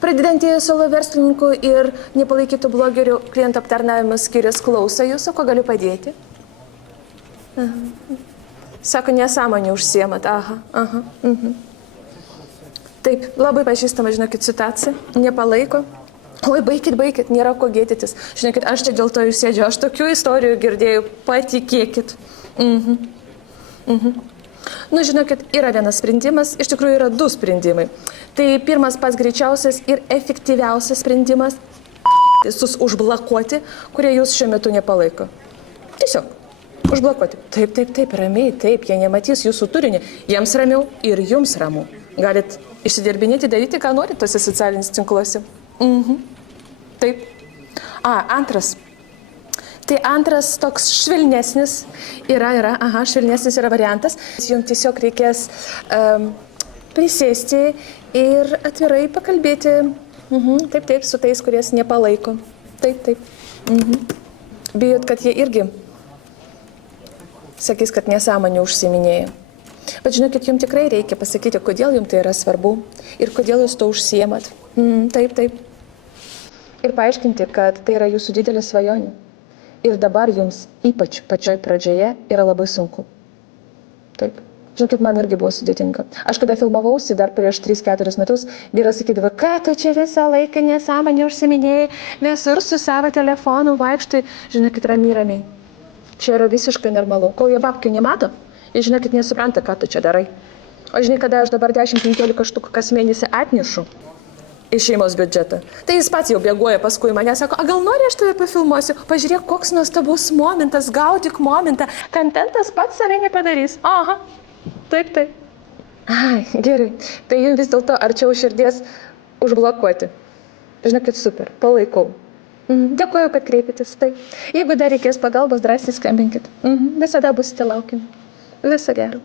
Pradedantieji solo verslininkų ir nepalaikytų blogerių klientų aptarnavimo skyrius klauso jūsų, ko galiu padėti? Aha. Sako, nesąmonį užsiemat. Aha. Taip, labai pažįstama, žinokit, situacija. Nepalaiko. Oi, baikit, nėra ko gėdytis. Žinokit, aš čia dėl to jūs sėdžiu. Aš tokių istorijų girdėjau, patikėkit. Nu, žinokit, yra vienas sprendimas, iš tikrųjų yra du sprendimai. Tai pirmas pats greičiausias ir efektyviausias sprendimas - visus užblokuoti, kurie jūs šiuo metu nepalaiko. Tiesiog užblokuoti. Taip, ramiai, taip, jie nematys jūsų turinį. Jiems ramiau ir jums ramu. Galit išsidirbinėti, daryti, ką norit tose socialiniuose tinkluose. Taip. Antras. Tai antras toks švelnesnis švelnesnis yra variantas. Jums tiesiog reikės prisėsti ir atvirai pakalbėti. Taip, su tais, kuries nepalaiko. Taip. Bijot, kad jie irgi sakys, kad nesąmonė užsiminėja. Bet žinokit, jums tikrai reikia pasakyti, kodėl jums tai yra svarbu ir kodėl jūs to užsiemat. Taip. Ir paaiškinti, kad tai yra jūsų didelė svajonė. Ir dabar jums, ypač pačioj pradžioje, yra labai sunku. Taip. Žinokit, man irgi buvo sudėtinga. Aš kada filmavausi dar prieš 3-4 metus, vyras sakydavo, kad tu čia visą laiką nesąmonė užsiminėjai, visur su savo telefonu vaikštai. Žinokit, ramiai. Čia yra visiškai normalu. Kol jie babkių nemato, jie, žinokit, nesupranta, ką tu čia darai. O žinai, kada aš dabar 10-15 štukų kas mėnesį atnešu iš šeimos biudžetą, tai jis pats jau bėguoja paskui mane, sako, gal nori aš tave pafilmuosiu, pažiūrėk, koks nuostabus momentas, gaudyk momentą, kontentas pats save nepadarys. Taip. Gerai, tai jums vis dėlto arčiau širdies užblokuoti. Žinokit, super, palaikau. Dėkuoju, kad kreipėtės. Taip. Jeigu dar reikės pagalbos, drąsiai skambinkit. Visada busite laukiami. Viso gero.